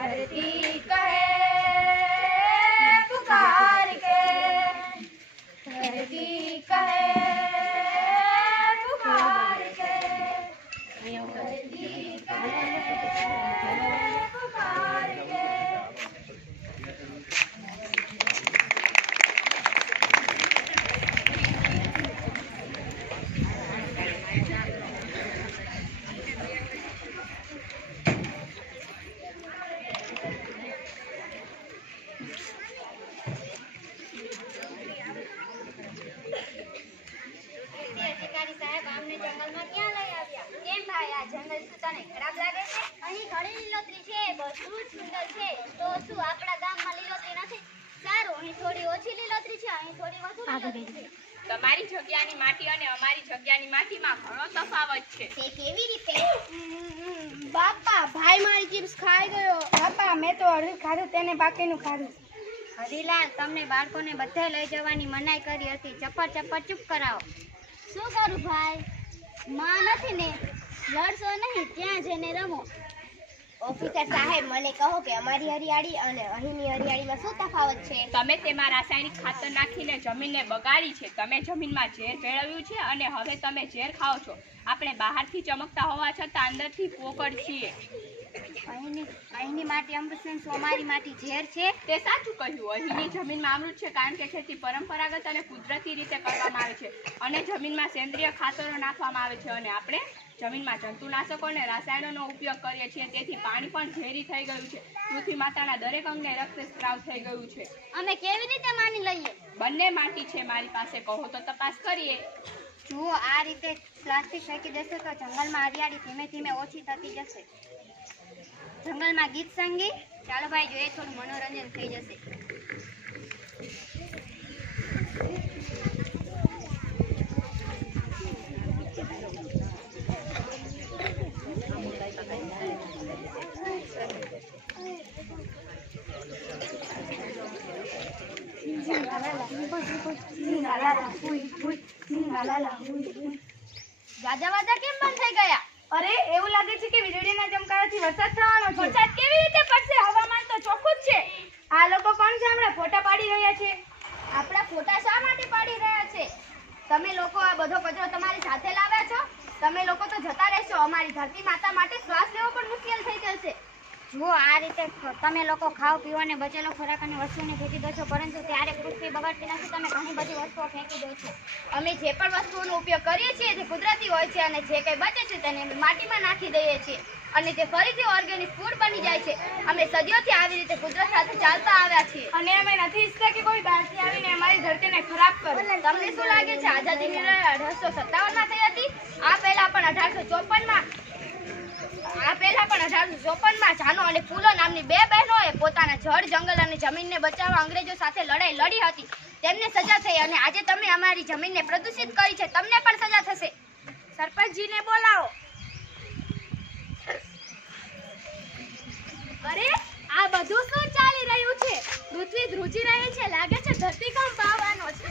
धरती कहे पुकार के, धरती कहे पुकार के, धरती कहे पुकार के। તમારી જગ્યાની માટી અને અમારી જગ્યાની માટીમાં ઘણો તફાવત છે. તે કેવી રીતે? બાપા, ભાઈ મારી ચિપ્સ ખાઈ ગયો. બાપા, મેં તો અડધું ખાધું, તેને બાકીનું ખાધું. હરીલાલ, તમને બાળકોને બધે લઈ જવાની મનાઈ કરી હતી. ચપ્પર ચપ્પર ચૂપ કરાવો. શું કરું ભાઈ? માં નથી ને, લડશો નહીં, ત્યાં જઈને રમો. ઓફિસર સાહેબ, મને કહો કે અમારી હરિયાળી અને અહીંની હરિયાળીમાં શું તફાવત છે? તમે તેમાં રાસાયણિક ખાતર નાખીને જમીનને બગાડી છે. તમે જમીનમાં ઝેર ભેળવ્યું છે અને હવે તમે ઝેર ખાઓ છો. આપણે બહારથી ચમકતા હોવા છતાં અંદરથી પોકળ છીએ. અહીંની માટી અમૃત છે, અમારી માટી ઝેર છે. તે સાચું કહ્યું. અહીંની જમીનમાં અમૃત છે કારણ કે ખેતી પરંપરાગત અને કુદરતી રીતે કરવામાં આવે છે અને જમીનમાં સેન્દ્રિય ખાતરો નાખવામાં આવે છે અને આપણે જમીનમાં જંતુનાશકો અને રસાયણોનો ઉપયોગ કરીએ છીએ. તેથી પાણી પણ ઝેરી થઈ ગયું છે. પૃથ્વી માતાના દરેક અંગને રક્તસ્રાવ થઈ ગયું છે. અમે કેવી રીતે માની લઈએ? બંને માટી છે મારી પાસે, કહો તો તપાસ કરીએ. જુઓ, આ રીતે પ્લાસ્ટિક ફેંકી દેશો તો જંગલમાં હરિયાળી ધીમે ધીમે ઓછી થતી જશે. જંગલમાં ગીત સંગીત. ચાલો ભાઈ, જોઈએ, થોડું મનોરંજન થઈ જશે. ગાજાવાજા કેમ બંધ થઈ ગયા? અરે, એવું લાગે છે કે વીજળીના ચમકારાથી વરસાદ થવાનો છે. વરસાદ કેવી રીતે પડશે? હવામાન તો ચોખ્ખું જ છે. આ લોકો કોણ છે? આપણા ફોટા પાડી રહ્યા છે. આપણા ફોટા શા માટે પાડી રહ્યા છે? તમે લોકો આ બધો કચરો તમારી સાથે લાવ્યા છો? તમે લોકો તો જતા રહેશો. અમારી ધરતી માતા માટે શ્વાસ લેવો પણ મુશ્કેલ થઈ જશે. જુઓ, આ રીતે તમે લોકો ખાવ પીવાને બચેલો ખોરાક અને વસ્તુને ફેંકી દો છો, પરંતુ ત્યારે પૃથ્વી બગડતી નથી. તમે ઘણી બધી વસ્તુઓ ફેંકી દો છો. અમે જે પણ વસ્તુઓનો ઉપયોગ કરીએ છીએ તે કુદરતી હોય છે અને જે કંઈ બચે છે તેને અમે માટીમાં નાખી દઈએ છીએ અને તે ફરીથી ઓર્ગેનિક ફૂડ બની જાય છે. અમે સદીઓથી આવી રીતે કુદરત સાથે ચાલતા આવ્યા છીએ અને અમે નથી ઈચ્છતા કે કોઈ બહારથી આવીને અમારી ધરતીને ખરાબ કરે. તમને શું લાગે છે આઝાદીની લડાઈ 1857માં થઈ હતી? આ પહેલા પણ 1854માં જાનો અને ફૂલો નામની બે બહેનોએ પોતાના જળ, જંગલ અને જમીનને બચાવવા અંગ્રેજો સાથે લડાઈ લડી હતી. તેમને સજા થઈ અને આજે તમે અમારી જમીનને પ્રદૂષિત કરી છે. તમને પણ સજા થશે. સરપંચજીને બોલાવો. અરે, આ બધું શું ચાલી રહ્યું છે? પૃથ્વી ધ્રુજી રહી છે. લાગે છે ધરતીકંપ આવવાનો છે.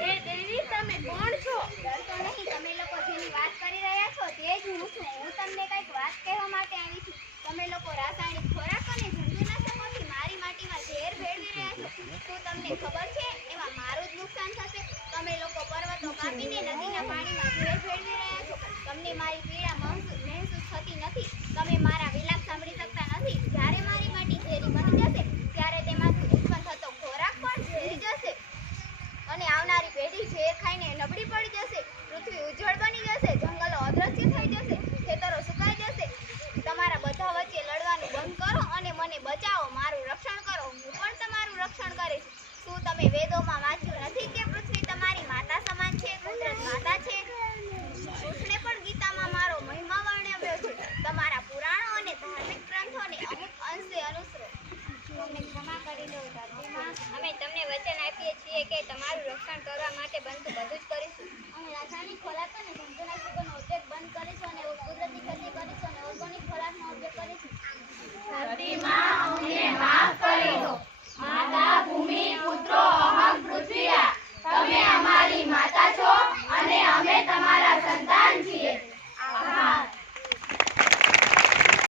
એ દેવી, તમે કોણ છો? ડરતો નહીં. તમે લોકો જેની વાત કરી રહ્યા છો તે જ હું છું. હું તમને કંઈક વાત કહેવા માટે આવી છું. તમે લોકો રાસાયણિક ખોરાક અને જંતુનાશકોથી મારી માટીમાં ઝેર ભેળવી રહ્યા છો. શું તમને ખબર છે એમાં મારું જ નુકસાન થશે? તમે લોકો પર્વતો કાપીને નદીના પાણીમાં ઝેર ભેળવી રહ્યા છો. તમને મારી પીડા મહેસૂસ થતી નથી. તમે મારા વિલાપ સાંભળી શકતા